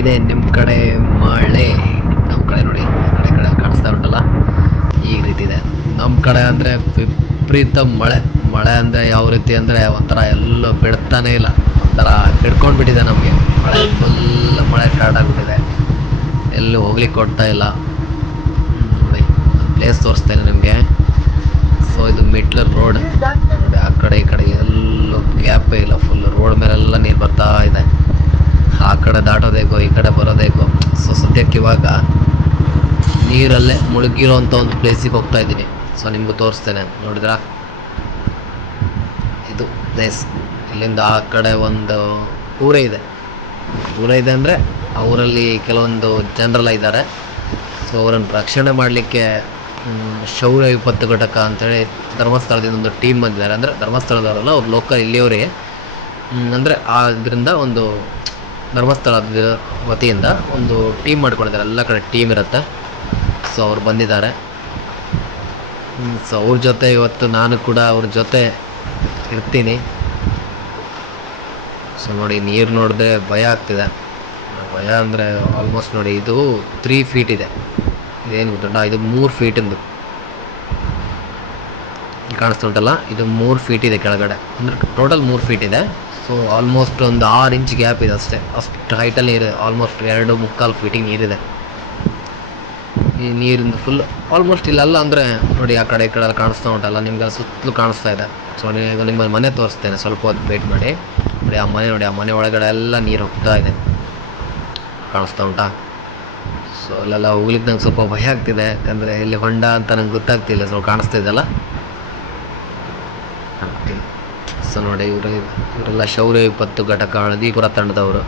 ಹೇಗಿದೆ ನಿಮ್ಮ ಕಡೆ ಮಳೆ? ನಮ್ಮ ಕಡೆ ನೋಡಿ, ಕಡೆ ಕಾಣಿಸ್ತಾ ಉಂಟಲ್ಲ, ಈ ರೀತಿ ಇದೆ ನಮ್ಮ ಕಡೆ. ಅಂದರೆ ವಿಪರೀತ ಮಳೆ. ಮಳೆ ಅಂದರೆ ಯಾವ ರೀತಿ ಅಂದರೆ ಒಂಥರ ಎಲ್ಲೂ ಬಿಡ್ತಾನೇ ಇಲ್ಲ, ಒಂಥರ ಹಿಡ್ಕೊಂಡ್ಬಿಟ್ಟಿದೆ ನಮಗೆ. ಮಳೆ ಫುಲ್ ಮಳೆ ಸ್ಟಾರ್ಟ್ ಆಗಿಬಿಟ್ಟಿದೆ, ಎಲ್ಲೂ ಹೋಗ್ಲಿಕ್ಕೆ ಕೊಡ್ತಾ ಇಲ್ಲ. ನೋಡಿ, ಪ್ಲೇಸ್ ತೋರಿಸ್ತೇನೆ ನಿಮಗೆ. ಸೊ ಇದು ಮಿಡ್ಲರ್ ರೋಡ್. ಆ ಕಡೆ ಈ ಕಡೆ ಎಲ್ಲೂ ಗ್ಯಾಪೇ ಇಲ್ಲ, ಫುಲ್ ರೋಡ್ ಮೇಲೆಲ್ಲ ನೀರು ಬರ್ತಾ ಇದೆ. ಆ ಕಡೆ ದಾಟೋದೇಕೋ ಈ ಕಡೆ ಬರೋದೇಕೋ. ಸೊ ಸದ್ಯಕ್ಕೆ ಇವಾಗ ನೀರಲ್ಲೇ ಮುಳುಗಿರೋಂಥ ಒಂದು ಪ್ಲೇಸಿಗೆ ಹೋಗ್ತಾ ಇದ್ದೀನಿ. ಸೊ ನಿಮಗೂ ತೋರಿಸ್ತೇನೆ, ನೋಡಿದ್ರಾ ಇದು ಪ್ಲೇಸ್. ಇಲ್ಲಿಂದ ಆ ಕಡೆ ಒಂದು ಊರೇ ಇದೆ. ಅಂದರೆ ಆ ಊರಲ್ಲಿ ಕೆಲವೊಂದು ಜನರೆಲ್ಲ ಇದ್ದಾರೆ. ಸೊ ಅವರನ್ನು ರಕ್ಷಣೆ ಮಾಡಲಿಕ್ಕೆ ಶೌರ್ಯ ವಿಪತ್ತು ಘಟಕ ಅಂತೇಳಿ ಧರ್ಮಸ್ಥಳದಿಂದ ಒಂದು ಟೀಮ್ ಬಂದಿದ್ದಾರೆ. ಅಂದರೆ ಧರ್ಮಸ್ಥಳದವರಲ್ಲ, ಅವ್ರು ಲೋಕಲ್ ಇಲ್ಲಿಯವರೇ. ಅಂದರೆ ಇದರಿಂದ ಒಂದು ಧರ್ಮಸ್ಥಳದ ವತಿಯಿಂದ ಒಂದು ಟೀಮ್ ಮಾಡ್ಕೊಂಡಿದ್ದಾರೆ. ಎಲ್ಲ ಕಡೆ ಟೀಮ್ ಇರುತ್ತೆ. ಸೊ ಅವ್ರು ಬಂದಿದ್ದಾರೆ. ಸೊ ಅವ್ರ ಜೊತೆ ಇವತ್ತು ನಾನು ಕೂಡ ಅವ್ರ ಜೊತೆ ಇರ್ತೀನಿ. ಸೊ ನೋಡಿ, ನೀರು ನೋಡಿದ್ರೆ ಭಯ ಆಗ್ತಿದೆ. ಭಯ ಅಂದರೆ ಆಲ್ಮೋಸ್ಟ್ ನೋಡಿ, ಇದು 3 ಫೀಟ್ ಇದೆ. ಇದೇನು ಗೊತ್ತುಂಟ, ಇದು 3 ಫೀಟಿಂದು ಕಾಣಿಸ್ತಾ ಉಂಟಲ್ಲ, ಇದು 3 ಫೀಟ್ ಇದೆ ಕೆಳಗಡೆ. ಅಂದರೆ ಟೋಟಲ್ 3 ಫೀಟ್ ಇದೆ. ಸೊ ಆಲ್ಮೋಸ್ಟ್ ಒಂದು 6 ಇಂಚ್ ಗ್ಯಾಪ್ ಇದೆ ಅಷ್ಟೇ. ಅಷ್ಟು ಹೈಟಲ್ಲಿ ನೀರಿದೆ. ಆಲ್ಮೋಸ್ಟ್ 2-3/4 ಫೀಟಿಗೆ ನೀರಿದೆ. ಈ ನೀರಿಂದ ಫುಲ್ ಆಲ್ಮೋಸ್ಟ್ ಇಲ್ಲೆಲ್ಲ ಅಂದರೆ ನೋಡಿ, ಆ ಕಡೆ ಈ ಕಡೆ ಕಾಣಿಸ್ತಾ ಉಂಟಲ್ಲ, ನಿಮ್ಗೆ ಸುತ್ತಲೂ ಕಾಣಿಸ್ತಾ ಇದೆ. ಸೊ ಈಗ ನಿಮ್ಮ ಮನೆ ತೋರಿಸ್ತೇನೆ, ಸ್ವಲ್ಪ ಹೊತ್ತು ವೇಟ್ ಮಾಡಿ. ನೋಡಿ ಆ ಮನೆ, ನೋಡಿ ಆ ಮನೆ ಒಳಗಡೆ ಎಲ್ಲ ನೀರು ಹೋಗ್ತಾ ಇದೆ, ಕಾಣಿಸ್ತಾ ಉಂಟಾ? ಸೊ ಅಲ್ಲೆಲ್ಲ ಹೋಗ್ಲಿಕ್ಕೆ ನಂಗೆ ಸ್ವಲ್ಪ ಭಯ ಆಗ್ತಿದೆ, ಯಾಕಂದರೆ ಇಲ್ಲಿ ಹೊಂಡ ಅಂತ ನಂಗೆ ಗೊತ್ತಾಗ್ತಿಲ್ಲ. ಸೊ ಕಾಣಿಸ್ತಾ ಇದೆಯಲ್ಲ. ಸೊ ನೋಡಿ, ಇವರೆಲ್ಲ ಶೌರ್ಯ ವಿಪತ್ತು ಘಟಕ ಹಳದಿಪುರ ತಂಡದವರು.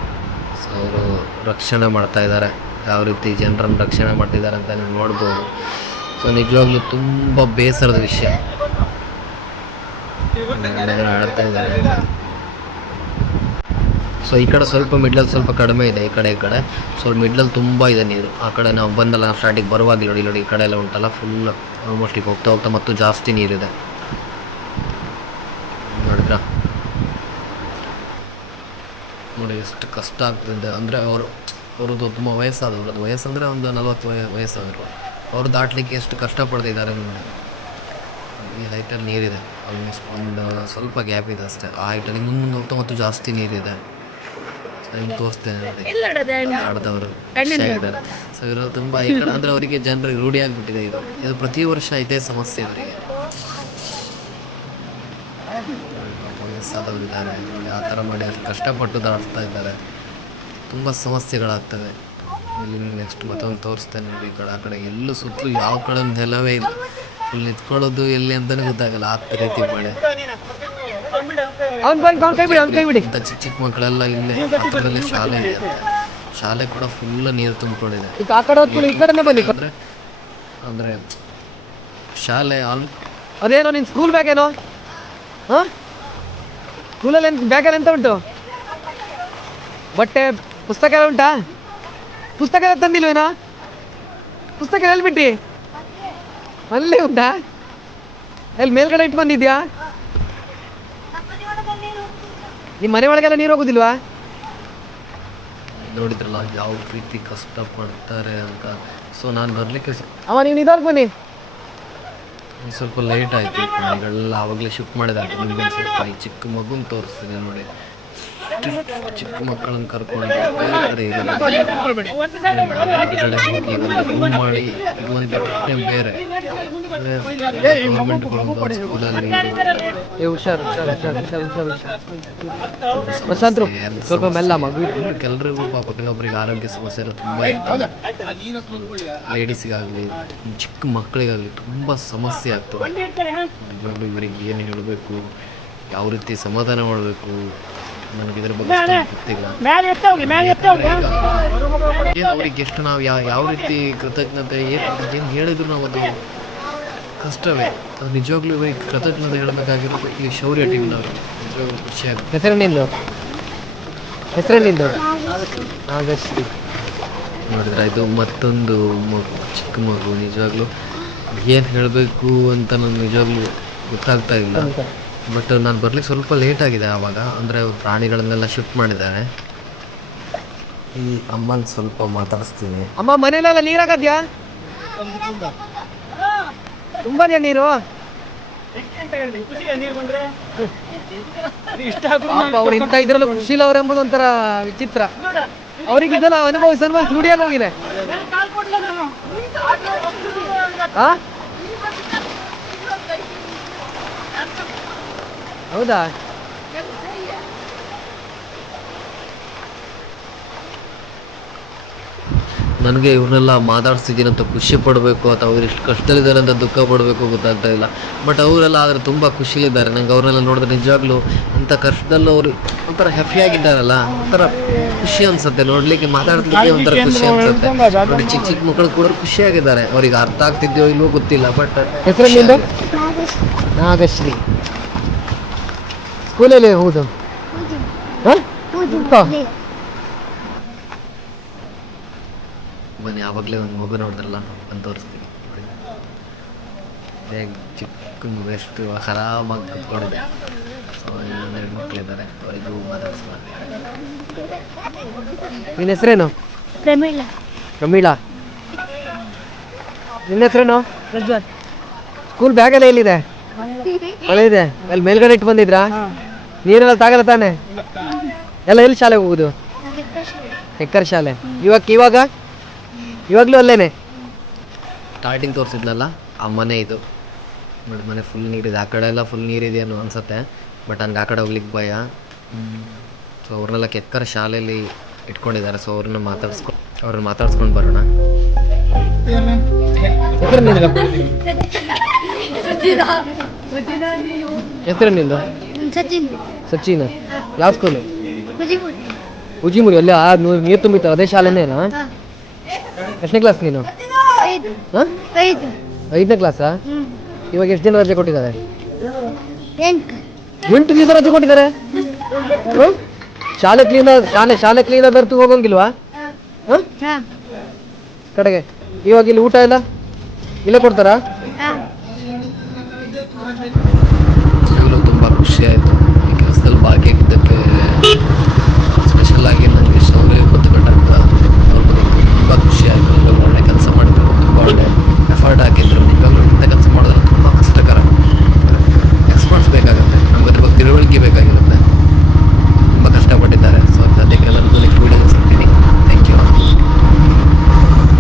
ಸೊ ಅವರು ರಕ್ಷಣೆ ಮಾಡ್ತಾ ಇದ್ದಾರೆ. ಯಾವ ರೀತಿ ಜನರನ್ನು ರಕ್ಷಣೆ ಮಾಡ್ತಿದ್ದಾರೆ ಅಂತ ನೀವು ನೋಡ್ಬೋದು. ಸೊ ನಿಜವಾಗ್ಲೂ ತುಂಬ ಬೇಸರದ ವಿಷಯ. ಹೇಳ್ತಾ ಇದ್ದಾರೆ. ಸೊ ಈ ಕಡೆ ಸ್ವಲ್ಪ ಮಿಡ್ಲಲ್ಲಿ ಸ್ವಲ್ಪ ಕಡಿಮೆ ಇದೆ, ಈ ಕಡೆ. ಸೊ ಮಿಡ್ಲಲ್ಲಿ ತುಂಬ ಇದೆ ನೀರು. ಆ ಕಡೆ ನಾವು ಬಂದಲ್ಲ, ನಾವು ಸ್ಟಾರ್ಟಿಗೆ ಬರುವಾಗ ನೋಡಿ ಈ ಕಡೆ ಎಲ್ಲ ಉಂಟಲ್ಲ, ಫುಲ್ ಆಲ್ಮೋಸ್ಟ್ ಈಗ ಹೋಗ್ತಾ ಮತ್ತು ಜಾಸ್ತಿ ನೀರಿದೆ. ನೋಡಿದ್ರಾ? ನೋಡಿ ಎಷ್ಟು ಕಷ್ಟ ಆಗ್ತದೆ. ಅಂದರೆ ಅವ್ರದ್ದು ತುಂಬ ವಯಸ್ಸಂದರೆ ಒಂದು 40 ವಯಸ್ಸಾದರು. ಅವ್ರು ದಾಟಲಿಕ್ಕೆ ಎಷ್ಟು ಕಷ್ಟಪಡ್ತಿದ್ದಾರೆ. ಈ ಹೈಟಲ್ಲಿ ನೀರಿದೆ, ಆಲ್ಮೋಸ್ಟ್ ಒಂದು ಸ್ವಲ್ಪ ಗ್ಯಾಪ್ ಇದೆ ಅಷ್ಟೇ. ಆ ಹೈಟಲ್ಲಿ ಮುಂದೆ ಹೋಗ್ತಾ ಮತ್ತು ಜಾಸ್ತಿ ನೀರಿದೆ. ನಿಮ್ಗೆ ತೋರಿಸ್ತೇನೆ ನೋಡಿ, ಆಡ್ದವರು ಇದ್ದಾರೆ. ಸೊ ಇವರು ತುಂಬ ಈ ಕಡೆ ಅಂದರೆ ಅವರಿಗೆ ಜನರಿಗೆ ರೂಢಿ ಆಗಿಬಿಟ್ಟಿದೆ. ಇದು ಪ್ರತಿ ವರ್ಷ ಇದೇ ಸಮಸ್ಯೆ ಅವರಿಗೆ. ವಯಸ್ಸಾದವರಿದ್ದಾರೆ, ಆ ಥರ ಮಾಡಿ ಅದು ಕಷ್ಟಪಟ್ಟು ದಾಟ್ತಾ ಇದ್ದಾರೆ. ತುಂಬ ಸಮಸ್ಯೆಗಳಾಗ್ತವೆ. ಇಲ್ಲಿ ನೆಕ್ಸ್ಟ್ ಮತ್ತೊಂದು ತೋರಿಸ್ತೇನೆ ನೋಡಿ. ಈ ಕಡೆ ಆ ಕಡೆ ಎಲ್ಲೂ ಸುತ್ತಲೂ ಯಾವ ಕಡೆ ನೆಲವೇ ಇಲ್ಲ. ಫುಲ್ ನಿಂತ್ಕೊಳ್ಳೋದು ಎಲ್ಲಿ ಅಂತಲೇ ಗೊತ್ತಾಗಲ್ಲ, ಆ ರೀತಿ ಮಳೆ. ಇಂಥ ಚಿಕ್ಕ ಮಕ್ಕಳೆಲ್ಲ ಇಲ್ಲೇ ಹತ್ತಿರದಲ್ಲೇ ಶಾಲೆ ಇದೆ. ಶಾಲೆ ಕೂಡ ಫುಲ್ ನೀರು ತುಂಬಿಕೊಂಡಿದೆ. ಅಂದರೆ ಶಾಲೆ ಅದೇನೋ ನಿನ್ನ ಸ್ಕೂಲ್ ಬ್ಯಾಗ್ ಏನೋ? ಹಾಂ, ಸ್ಕೂಲಲ್ಲಿ ಬ್ಯಾಗಲ್ಲಿ ಎಂತ ಉಂಟು? ಬಟ್ಟೆ ಪುಸ್ತಕ ಎಲ್ಲ ಉಂಟಾ? ಪುಸ್ತಕ ಎಲ್ಲ ತಂದಿಲ್ವೇನೋ? ಪುಸ್ತಕ ಎಲ್ಲಿ ಬಿಟ್ಟು? ಅಲ್ಲೇ ಉಂಟಾ? ಎಲ್ಲಿ ಮೇಲ್ಗಡೆ ಇಟ್ಟು ಬಂದಿದ್ಯಾ? ನಿಮ್ಮ ಮನೆ ಒಳಗೆಲ್ಲ ನೀರು ಹೋಗೋದಿಲ್ವಾ? ನೋಡಿದ್ರಲ್ಲ ಯಾವ ರೀತಿ ಕಷ್ಟಪಡ್ತಾರೆ ಅಂತ. ಸೊ ನಾನು ಬರಲಿಕ್ಕೆ ನೀವು ನಿಧಾನಕ್ಕೆ ಬನ್ನಿ. ಸ್ವಲ್ಪ ಲೇಟ್ ಆಯಿತು. ಮನೆಗಳೆಲ್ಲ ಆವಾಗಲೇ ಶಿಫ್ಟ್ ಮಾಡಿದಾಗ ನಿಮಗೆ ಸ್ವಲ್ಪ ಈ ಚಿಕ್ಕ ಮಗುನ ತೋರಿಸ್ತಿದೆ ನೋಡಿ. ಚಿಕ್ಕ ಮಕ್ಕಳನ್ನು ಕರ್ಕೊಂಡು ಬೇರೆ ಮಾಡಿ ಒಂದು ಬೇರೆ ಗೌರ್ಮೆಂಟ್ ಸ್ಕೂಲಲ್ಲಿ ಸ್ವಲ್ಪ ಮೆಲ್ಲ ಮಗು. ಕೆಲರಿಗೂ ಪಾಪ ಕೆಲವೊಬ್ಬರಿಗೆ ಆರೋಗ್ಯ ಸಮಸ್ಯೆ ಎಲ್ಲ ತುಂಬ ಇರ್ತದೆ. ಲೇಡೀಸಿಗಾಗಲಿ ಚಿಕ್ಕ ಮಕ್ಕಳಿಗಾಗಲಿ ತುಂಬ ಸಮಸ್ಯೆ ಆಗ್ತದೆ. ನಿಜವಾಗ್ಲೂ ಇವರಿಗೆ ಏನು ಹೇಳಬೇಕು, ಯಾವ ರೀತಿ ಸಮಾಧಾನ ಮಾಡಬೇಕು, ನನಗೆ ಇದ್ರ ಬಗ್ಗೆ ಗೊತ್ತಿಲ್ಲ. ಅವ್ರಿಗೆ ಎಷ್ಟು ನಾವು ಯಾವ ರೀತಿ ಕೃತಜ್ಞತೆ ಏನು ಹೇಳಿದ್ರು ನಾವು ಅದು ಕಷ್ಟವೇ. ಅದು ನಿಜವಾಗ್ಲೂ ಇವರಿಗೆ ಕೃತಜ್ಞತೆ ಹೇಳಬೇಕಾಗಿರೋದು ಈ ಶೌರ್ಯ ಟೀಮ್ನವರು. ನಿಜವಾಗ್ಲೂ ಖುಷಿ ಆಗುತ್ತೆ. ಹೆಸರಲ್ಲಿಂದು ನೋಡಿದ್ರೆ ಇದು ಮತ್ತೊಂದು ಚಿಕ್ಕ ಮಗು. ನಿಜವಾಗ್ಲೂ ಏನು ಹೇಳಬೇಕು ಅಂತ ನನಗೆ ನಿಜವಾಗ್ಲೂ ಗೊತ್ತಾಗ್ತಾ ಇಲ್ಲ. ಬಟ್ ನಾನು ಬರ್ಲಿಕ್ಕೆ ಸ್ವಲ್ಪ ಲೇಟ್ ಆಗಿದೆ ಆವಾಗ. ಅಂದರೆ ಪ್ರಾಣಿಗಳನ್ನೆಲ್ಲ ಶಿಫ್ಟ್ ಮಾಡಿದ್ದಾರೆ. ಈ ಅಮ್ಮನ ಸ್ವಲ್ಪ ಮಾತಾಡಿಸ್ತೀನಿ. ಅಮ್ಮ ಮನೇಲೆಲ್ಲ ನೀರು ಹಾಕದ್ಯಾ? ತುಂಬಾ ನೀರು ಅವ್ರು ಇಂಥ ಇದ್ರಲ್ಲೂ ಖುಷಿಲ್ ಅವ್ರ ಎಂಬುದು ಒಂಥರ ವಿಚಿತ್ರ. ಅವ್ರಿಗೆ ಇದೆಲ್ಲ ಅನುಭವಿಸಲ್ವಾ? ಸ್ಟುಡಿಯೋಗೆ ಹೋಗಿದೆ. ಹೌದಾ? ನನಗೆ ಇವ್ರನ್ನೆಲ್ಲ ಮಾತಾಡ್ಸಿದ್ದೀನಿ ಅಂತ ಖುಷಿ ಪಡಬೇಕು ಅಥವಾ ಅವ್ರು ಎಷ್ಟು ಕಷ್ಟದಲ್ಲಿದ್ದಾರೆ ಅಂತ ದುಃಖ ಪಡಬೇಕು ಗೊತ್ತಾಗ್ತಾ ಇಲ್ಲ. ಬಟ್ ಅವರೆಲ್ಲ ಆದರೆ ತುಂಬ ಖುಷಿಲಿದ್ದಾರೆ. ನಂಗೆ ಅವ್ರನ್ನೆಲ್ಲ ನೋಡಿದ್ರೆ ನಿಜವಾಗ್ಲೂ ಅಂಥ ಕಷ್ಟದಲ್ಲೂ ಅವರು ಒಂಥರ ಹ್ಯಾಪಿಯಾಗಿದ್ದಾರಲ್ಲ, ಒಂಥರ ಖುಷಿ ಅನ್ಸುತ್ತೆ ನೋಡ್ಲಿಕ್ಕೆ, ಮಾತಾಡ್ಲಿಕ್ಕೆ ಒಂಥರ ಖುಷಿ ಅನ್ಸುತ್ತೆ. ನೋಡಿ ಚಿಕ್ಕ ಚಿಕ್ಕ ಮಕ್ಕಳು ಕೂಡ ಖುಷಿಯಾಗಿದ್ದಾರೆ. ಅವ್ರಿಗೆ ಅರ್ಥ ಆಗ್ತಿದ್ಯೋ ಇಲ್ವೋ ಗೊತ್ತಿಲ್ಲ, ಬಟ್ ಹೆಸರು ನಾಗಶ್ರೀ. ಸ್ಕೂಲಲ್ಲಿ ಹೌದು. ಬನ್ನಿ, ಆವಾಗಲೇ ಒಂದು ಮಗು ನೋಡಿದ್ರಲ್ಲ ಅಂತ ತೋರಿಸ್ತೀನಿ. ಹೇಗೆ ಚಿಕ್ಕ ಮಗು ಎಷ್ಟು ಆರಾಮಾಗಿ ಕುತ್ಕೊಂಡಿದೆ. ಸೊ ಇನ್ನೊಂದೆರಡು ಮಕ್ಕಳಿದ್ದಾರೆ, ಅವರಿಗೂ ಮಾತಾಡಿಸ್ಕೊಂಡು. ನಿನ್ನ ಹೆಸರೇನು? ಪ್ರಮೀಳಾ. ಪ್ರಮೀಳಾ. ನಿನ್ನ ಹೆಸರೇನು? ಪ್ರಜ್ವಲ್. ಸ್ಕೂಲ್ ಬ್ಯಾಗ್ ಎಲ್ಲ ಎಲ್ಲಿದೆ? ಒಳ್ಳೆ ಇದೆ. ಅಲ್ಲಿ ಮೇಲ್ಗಡೆ ಇಟ್ಟು ಬಂದಿದ್ರಾ? ನೀರೆಲ್ಲ ತಾಗಲ್ಲ ತಾನೆ? ಎಲ್ಲ ಎಲ್ಲಿ ಶಾಲೆಗೆ ಹೋಗುದು? ಹೆಕ್ಕರ್ ಶಾಲೆ. ಇವಾಗಲೂ ಅಲ್ಲೇನೆ? ಸ್ಟಾರ್ಟಿಂಗ್ ತೋರಿಸಿದ್ಲಲ್ಲ ಆ ಮನೆ ಇದು ನೋಡಿ, ಮನೆ ಫುಲ್ ನೀರಿದೆ. ಆ ಕಡೆ ಎಲ್ಲ ಫುಲ್ ನೀರಿದೆಯೇನೋ ಅನ್ಸುತ್ತೆ, ಬಟ್ ನನಗೆ ಆ ಕಡೆ ಹೋಗ್ಲಿಕ್ಕೆ ಭಯ. ಸೊ ಅವ್ರನ್ನೆಲ್ಲ ಕೆತ್ಕರ ಶಾಲೆಯಲ್ಲಿ ಇಟ್ಕೊಂಡಿದ್ದಾರೆ. ಸೊ ಅವ್ರನ್ನ ಮಾತಾಡ್ಸ್ಕೊಂಡು ಬರೋಣ. ಹೆಸರು ನಿಂದು? ಸಚಿನ್. ಸಚಿನ್. ಯಾವ ಸ್ಕೂಲು? ಉಜಿಮುರಿ. ಅಲ್ಲಿ ನೀರು ತುಂಬಿತ್ತು ಅದೇ ಶಾಲೆನೇನಾ? ಎಷ್ಟನೇ ಕ್ಲಾಸ್ ನೀನು? 5ನೇ ಕ್ಲಾಸಾ? ಇವಾಗ ಎಷ್ಟು ದಿನ ರಜೆ ಕೊಟ್ಟಿದ್ದಾರೆ? 8 ದಿವಸ ರಜೆ ಕೊಟ್ಟಿದ್ದಾರೆ. ಶಾಲೆ ಕ್ಲೀನ್ ಬೆರ್ತು ಹೋಗಂಗಿಲ್ವಾ ಕಡೆಗೆ? ಇವಾಗ ಇಲ್ಲಿ ಊಟ ಎಲ್ಲ ಇಲ್ಲೇ ಕೊಡ್ತಾರಾ? ತುಂಬ ಖುಷಿ ಆಯಿತು ಈ ಕೆಲಸದಲ್ಲಿ ಭಾಗಿಯಾಗಿದ್ದಕ್ಕೆ. ಸ್ಪೆಷಲ್ ಆಗಿ